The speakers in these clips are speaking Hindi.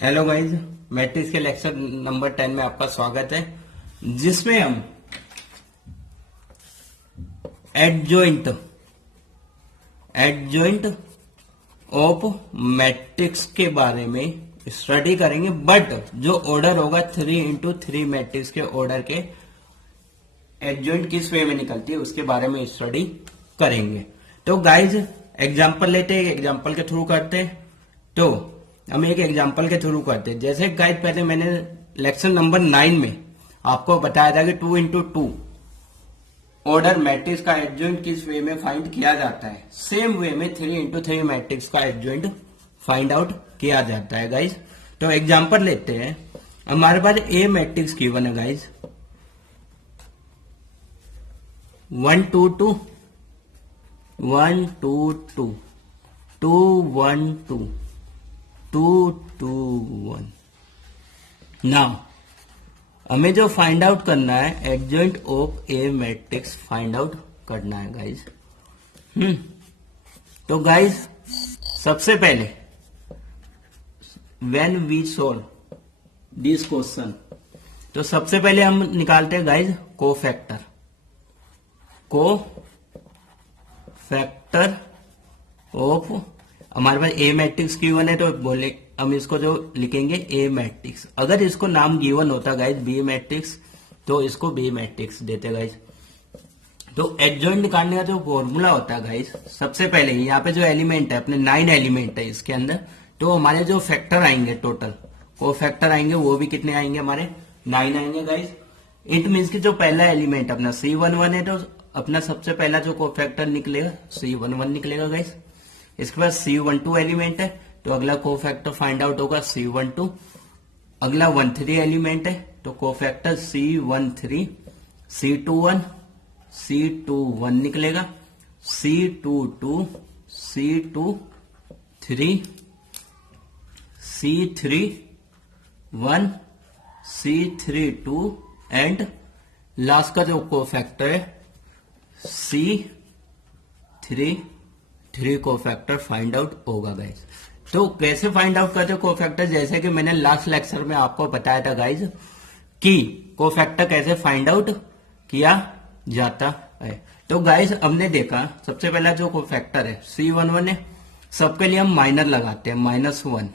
हेलो गाइज, मैट्रिक्स के लेक्चर नंबर 10 में आपका स्वागत है, जिसमें हम एडजॉइंट ऑफ मैट्रिक्स के बारे में स्टडी करेंगे। बट जो ऑर्डर होगा 3x3 मैट्रिक्स के ऑर्डर के एडजॉइंट किस वे में निकलती है उसके बारे में स्टडी करेंगे। तो गाइज एग्जाम्पल लेते हैं, एग्जाम्पल के थ्रू करते हैं। तो हम एक एग्जाम्पल के थ्रू करते हैं। जैसे गाइज पहले मैंने लेक्चर नंबर 9 में आपको बताया था कि 2x2 ऑर्डर मैट्रिक्स का एडजॉइंट किस वे में फाइंड किया जाता है, सेम वे में 3x3 मैट्रिक्स का एडजॉइंट फाइंड आउट किया जाता है गाइज। तो एग्जाम्पल लेते हैं। हमारे पास ए मैट्रिक्स गिवन है गाइज, 1 2 2 1 2 2 2 1 2 2 2 1। नाउ हमें जो फाइंड आउट करना है adjoint of a matrix find out करना है गाइज। तो गाइज सबसे पहले when we solve this question, तो सबसे पहले हम निकालते हैं गाइज कोफैक्टर ऑफ, हमारे पास ए मैट्रिक्स गिवन है तो बोले हम इसको जो लिखेंगे ए मैट्रिक्स। अगर इसको नाम गिवन होता गाइज बी मैट्रिक्स तो इसको बी मैट्रिक्स देते गाइज। तो एडजॉइंट निकालने का जो फॉर्मूला होता है गाइज, सबसे पहले यहाँ पे जो एलिमेंट है अपने 9 एलिमेंट है इसके अंदर, तो हमारे जो फैक्टर आएंगे टोटल को फैक्टर आएंगे वो भी कितने आएंगे, हमारे 9 आएंगे गाइज। इट मीन्स की जो पहला एलिमेंट अपना C11 है तो अपना सबसे पहला जो कोफैक्टर निकलेगा C11 निकलेगा गाइज। इसके बाद C12 एलिमेंट है तो अगला कोफैक्टर फाइंड आउट होगा C12। अगला 13 एलिमेंट है तो कोफैक्टर C13, C21 निकलेगा, C22, C23, C31, C32 and last का जो कोफैक्टर है C33 कोफैक्टर फाइंड आउट होगा गाइज। तो कैसे फाइंड आउट करते कोफैक्टर, जैसे कि मैंने लास्ट लेक्चर में आपको बताया था गाइज कि कोफैक्टर कैसे फाइंड आउट किया जाता है। तो गाइज हमने देखा सबसे पहला जो कोफैक्टर है C11 है, सबके लिए हम माइनर लगाते हैं -1,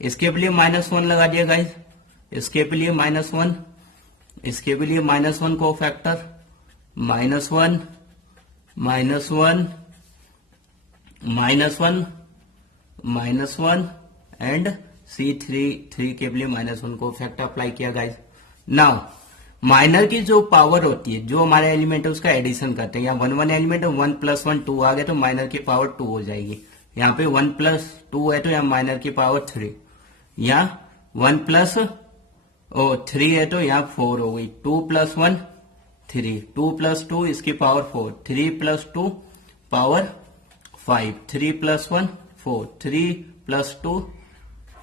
इसके लिए -1 लगा दिया गाइज, इसके लिए -1, इसके लिए -1 कोफैक्टर, -1 एंड C3 के लिए -1 को फैक्टर अप्लाई किया गाइज। नाउ माइनर की जो पावर होती है, जो हमारे एलिमेंट है उसका एडिशन करते हैं। यहाँ 1 एलिमेंट है, 1 + 1 2 आ गया तो माइनर की पावर 2 हो जाएगी। यहाँ पे 1 + 2 है तो यहाँ माइनर की पावर 3, यहाँ 1 + 3 है तो यहाँ 4 हो गई, 2 + 1 3, 2 + 2 इसकी पावर 4, 3 + 2 पावर 5, 3 + 1 4, 3 + 2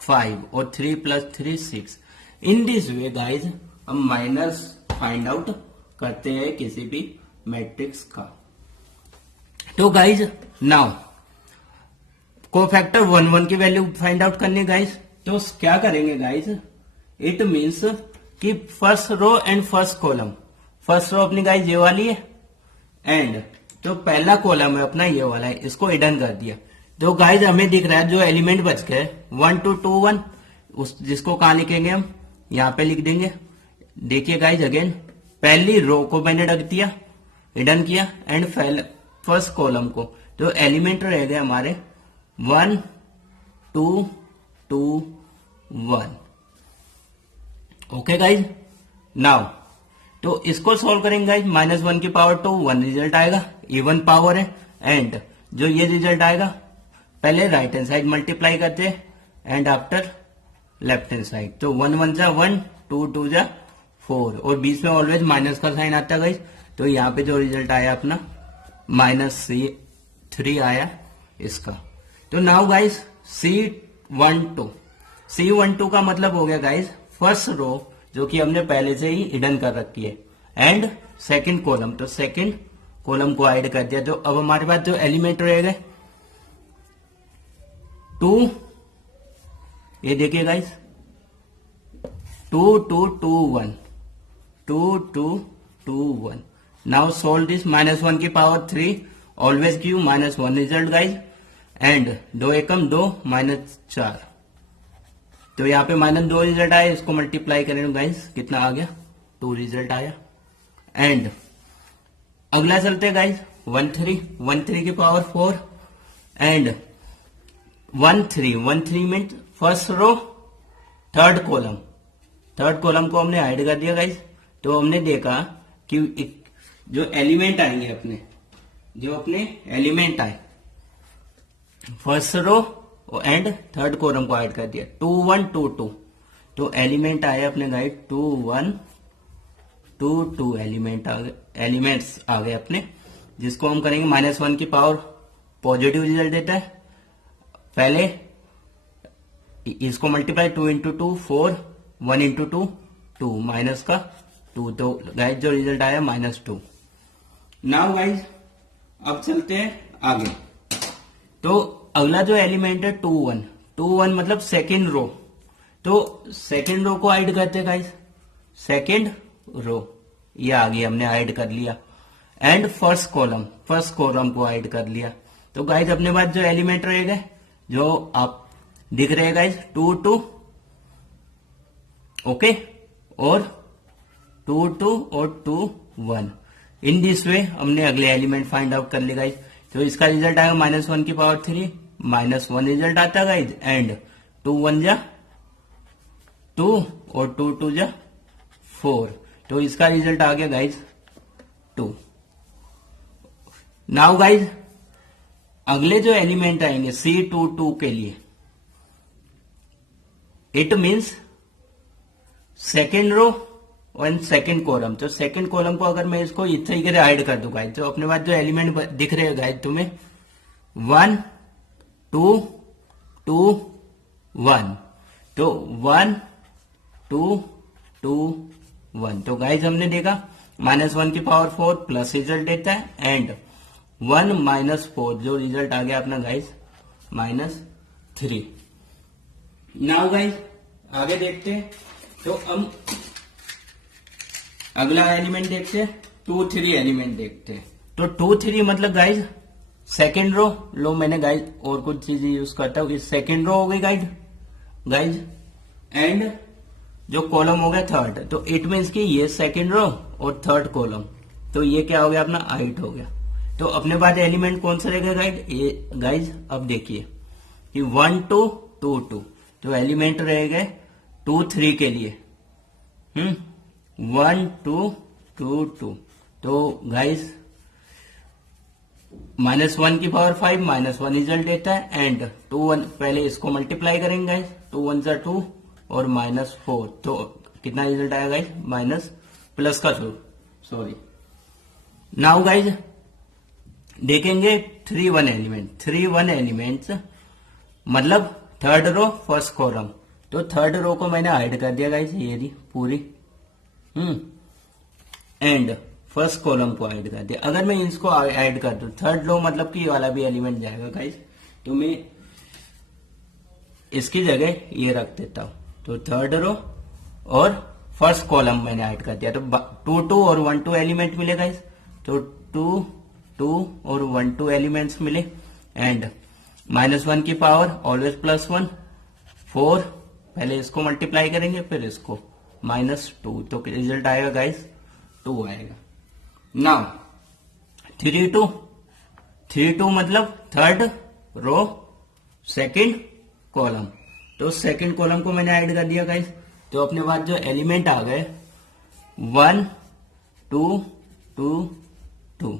5 और 3 + 3 6। इन दिस वे गाइज हम माइनस फाइंड आउट करते हैं किसी भी मैट्रिक्स का। तो गाइज नाउ कोफैक्टर 1 की वैल्यू फाइंड आउट करनी गाइज, तो क्या करेंगे गाइज, इट मीन्स कि first row and first column, first row अपनी गाइज ये वाली है एंड जो पहला कॉलम है अपना ये वाला है, इसको हिडन कर दिया। तो गाइज हमें दिख रहा है जो एलिमेंट बच गए 1 2 2 1, उस जिसको कहां लिखेंगे हम, यहां पे लिख देंगे। देखिए गाइज अगेन पहली रो को मैंने रख दिया, हिडन किया एंड फर्स्ट कॉलम को, जो एलिमेंट रह गए हमारे 1 2 2 1। ओके गाइज, नाउ तो इसको सॉल्व करेंगे गाइज, -1 की पावर 2 1 रिजल्ट आएगा, इवन पावर है एंड जो ये रिजल्ट आएगा पहले राइट हैंड साइड मल्टीप्लाई करते हैं and after left hand side, तो 1 1 जा 1, 2 2 जा 4 और बीच में ऑलवेज माइनस का साइन आता है गाइज। तो यहाँ पे जो रिजल्ट आया अपना -3 आया इसका। तो नाउ गाइज C12 का मतलब हो गया गाइज फर्स्ट रो जो कि हमने पहले से ही हिडन कर रखी है एंड सेकंड कॉलम, तो सेकंड कॉलम को ऐड कर दिया। तो अब हमारे पास जो एलिमेंट रह गए 2, ये देखिए गाइस 2221, 2221. Now solve this. -1 की power 3 always give -1 result guys. And 2 एकम 2 -4, तो यहाँ पे -2 रिजल्ट आया, इसको मल्टीप्लाई करें गाइस कितना आ गया, 2 रिजल्ट आया। एंड अगला चलते गाइस 13 की power 4 and 13 means first row third column को हमने ऐड कर दिया गाइस। तो हमने देखा कि जो एलिमेंट आएंगे अपने एलिमेंट आए first row and third column को ऐड कर दिया 2 1 2 2, तो एलिमेंट आए अपने गाइड 2 1 2 2 एलिमेंट्स आ गए अपने, जिसको हम करेंगे -1 की पावर पॉजिटिव रिजल्ट देता है। पहले इसको मल्टीप्लाई 2 इंटू 2 4, 1 इंटू 2 2 माइनस का 2, तो गाइज जो रिजल्ट आया -2। नाउ गाइज अब चलते हैं आगे। तो अगला जो एलिमेंट है 2 1 मतलब सेकेंड रो, तो सेकेंड रो को ऐड करते हैं गाइज, सेकेंड रो ये आ गया, हमने ऐड कर लिया। एंड फर्स्ट कॉलम को ऐड कर लिया। तो गाइज अपने पास जो एलिमेंट रहेगा जो आप दिख रहे हैं गाइज 2 2 ओके, और 2 2 और 2 1। इन दिस वे हमने अगले एलिमेंट फाइंड आउट कर लिया गाइज। तो इसका रिजल्ट आएगा -1 की पावर 3, -1 रिजल्ट आता है गाइज। एंड 2 1 जा 2 और 2 2 जा 4, तो इसका रिजल्ट आ गया गाइज 2। नाउ गाइज अगले जो एलिमेंट आएंगे C22 के लिए, इट मीन्स सेकेंड रो और सेकेंड कॉलम। तो सेकेंड कॉलम को अगर मैं इसको इस तरीके से ऐड कर दूं गाइज, तो अपने पास जो एलिमेंट दिख रहे हैं गाइज तुम्हें 1 2 2 1, तो 1 2 2 1। तो गाइज हमने देखा -1 की पावर 4 प्लस रिजल्ट देता है। एंड 1 -4 जो रिजल्ट आ गया अपना गाइज -3। नाउ गाइज आगे देखते हैं। तो हम अगला एलिमेंट देखते हैं 2 3 एलिमेंट देखते हैं। तो 2 3 मतलब गाइज सेकेंड रो मैंने गाइज और कुछ चीजें यूज करता हूँ, सेकेंड रो हो गई गाइज। एंड जो कॉलम हो गया थर्ड, तो इट मीन्स कि ये सेकेंड रो और थर्ड कॉलम, तो ये क्या हो गया अपना 8 हो गया। तो अपने पास एलिमेंट कौन सा रहेगा गाइड, ये गाइज अब देखिए कि 1 2 2 2, तो एलिमेंट रहेगा 2 3 के लिए 1 2 2 2। तो गाइज -1 की पावर 5 -1 रिजल्ट देता है। एंड 2 1 पहले इसको मल्टीप्लाई करेंगे गाइज, 2 1 जा 2 और -4, तो कितना रिजल्ट आया गाइज माइनस प्लस का सॉरी। नाउ गाइज देखेंगे 3 1 एलिमेंट्स मतलब थर्ड रो फर्स्ट कॉलम। तो थर्ड रो को मैंने ऐड कर दिया गाइज, ये रही पूरी। एंड फर्स्ट कॉलम को ऐड कर दिया। अगर मैं इसको ऐड कर दूं थर्ड रो मतलब कि ये वाला भी एलिमेंट जाएगा गाइज, तो मैं इसकी जगह ये रख देता हूं। तो थर्ड रो और फर्स्ट कॉलम मैंने ऐड कर दिया, तो 2 2 और 1 2 एलिमेंट मिले गाइज। तो 2 2 और 1 2 एलिमेंट्स मिले। एंड -1 की पावर ऑलवेज +1 4, पहले इसको मल्टीप्लाई करेंगे फिर इसको -2, तो रिजल्ट आएगा गाइज 2 आएगा। नाउ 3 2 मतलब थर्ड रो सेकेंड कॉलम, तो सेकेंड कॉलम को मैंने ऐड कर दिया गाइज। तो अपने पास जो एलिमेंट आ गए 1 2 2 2,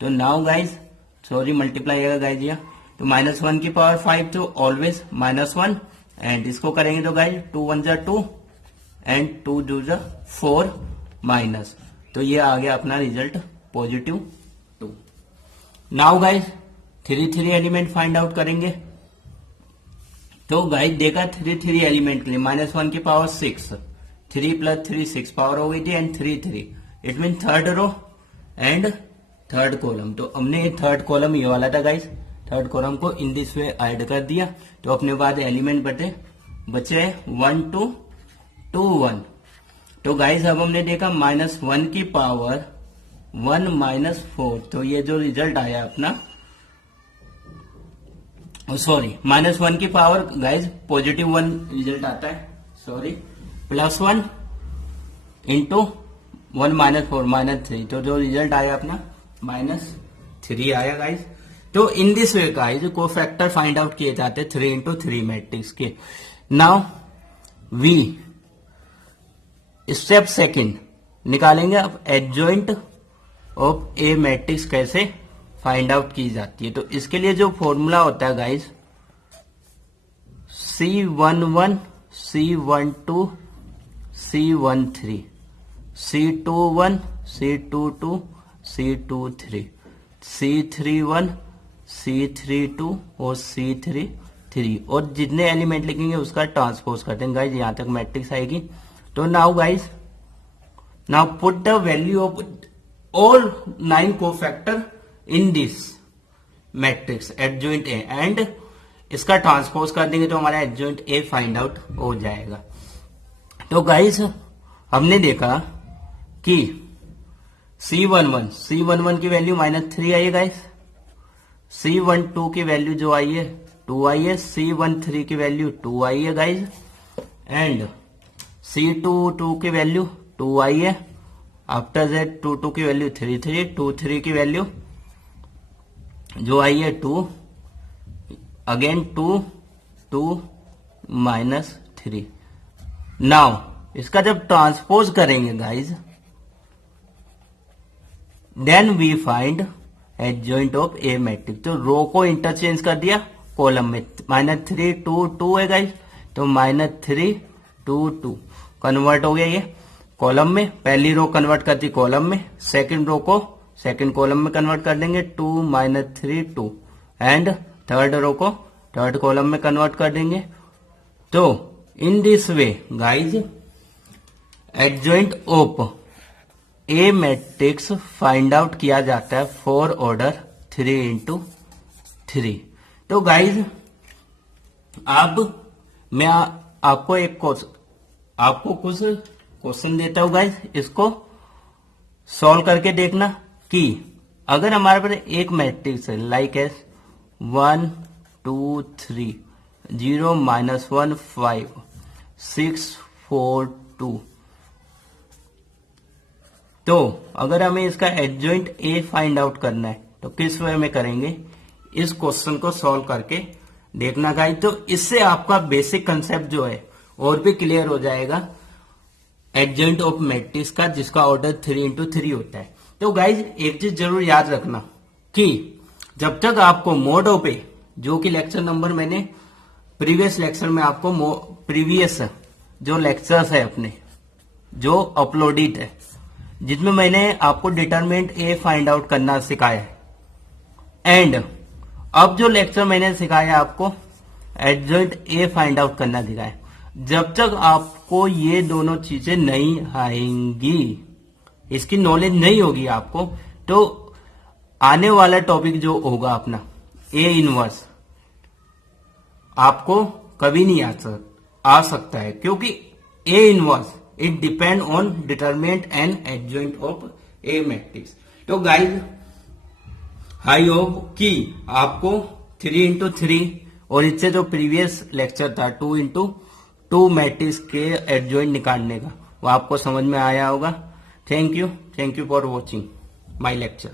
तो नाउ गाइज सॉरी मल्टीप्लाई आएगा गाइज यहाँ, तो -1 की पावर 5, तो ऑलवेज -1। एंड इसको करेंगे तो गाइज 2 1 जा 2 एंड 2 2 जा 4 माइनस, तो ये आ गया अपना result +2। Now guys 3 3 element find out करेंगे। तो गाइज देखा 3 3 एलिमेंट के लिए -1 की पावर 6, 3 + 3 6 पावर हो गई थी। And 3 3 it mean third row and third column. तो हमने थर्ड कॉलम ये वाला था गाइज, थर्ड कॉलम को इन दिस वे ऐड कर दिया। तो अपने पास एलिमेंट बचे 1 2 1। तो गाइस अब हमने देखा -1 की पावर 1 -4, तो ये जो रिजल्ट आया अपना, सॉरी -1 की पावर गाइस +1 रिजल्ट आता है, सॉरी, +1 इंटू 1 -4 -3, तो जो रिजल्ट आया अपना -3 आया गाइस। तो इन दिस वे गाइस को फैक्टर फाइंड आउट किए जाते 3 इंटू 3 मैट्रिक्स के। नाउ वी स्टेप सेकंड निकालेंगे अब एडजॉइंट ऑफ ए मैट्रिक्स कैसे फाइंड आउट की जाती है। तो इसके लिए जो फॉर्मूला होता है guys, C11 C12 C13 C21 C22 C23 C31 C32 और C33, और जितने एलिमेंट लिखेंगे उसका ट्रांसपोज करते हैं गाइस, यहां तक मैट्रिक्स आएगी। तो now guys, now put the value of all 9 cofactor in this matrix adjoint A, and इसका ट्रांसपोज कर देंगे तो हमारा एडजॉइंट ए फाइंड आउट हो जाएगा। तो गाइस हमने देखा कि C11 की वैल्यू -3 आई है गाइस, C12 की वैल्यू जो आई है 2 आई है, C13 की वैल्यू 2 आई है गाइस, एंड C22 की वैल्यू 2 आई है, आफ्टर दैट 22 की वैल्यू 3 23 की वैल्यू जो आई है 2, अगेन 2 -3। नाउ इसका जब ट्रांसपोज करेंगे guys, then we find adjoint of a matrix. तो रो को इंटरचेंज कर दिया कॉलम में, -3 2 2 है गाइज, तो -3 2 2 कन्वर्ट हो गया ये कॉलम में, पहली रो कन्वर्ट करती कॉलम में, सेकंड रो को सेकंड कॉलम में कन्वर्ट कर देंगे 2 -3 2, एंड थर्ड रो को थर्ड कॉलम में कन्वर्ट कर देंगे। तो in this way guys adjoint of a matrix find out किया जाता है फॉर ऑर्डर 3 इंटू 3। तो गाइज अब मैं आपको कुछ क्वेश्चन देता हूं गाइज, इसको सॉल्व करके देखना कि अगर हमारे पास एक मैट्रिक्स है लाइक एस 1 2 3 0 -1 5 6 4 2, तो अगर हमें इसका एडजॉइंट ए फाइंड आउट करना है तो किस वे में करेंगे, इस क्वेश्चन को सॉल्व करके देखना गाइज। तो इससे आपका बेसिक कंसेप्ट जो है और भी क्लियर हो जाएगा एडजॉइंट ऑफ मैट्रिक्स का, जिसका ऑर्डर 3 इंटू 3 होता है। तो गाइज एक चीज जरूर याद रखना कि जब तक आपको मोड ऑफ ए, जो कि लेक्चर नंबर मैंने प्रीवियस लेक्चर में आपको प्रीवियस जो लेक्चर्स है अपने जो अपलोडेड है, जिसमें मैंने आपको डिटरमिनेंट ए फाइंड आउट करना सिखाया है, एंड अब जो लेक्चर मैंने सिखाया आपको एडजॉइंट ए फाइंड आउट करना सिखाया, जब तक आपको ये दोनों चीजें नहीं आएंगी, इसकी नॉलेज नहीं होगी आपको, तो आने वाला टॉपिक जो होगा अपना ए इनवर्स आपको कभी नहीं आ सकता है, क्योंकि A inverse it depend on determinant and adjoint of a matrix. तो गाइज आई होप कि आपको 3 इंटू 3 और इससे जो प्रीवियस लेक्चर था 2 इंटू 2 मैट्रिक्स के एडजॉइंट निकालने का वो आपको समझ में आया होगा। Thank you for watching my lecture.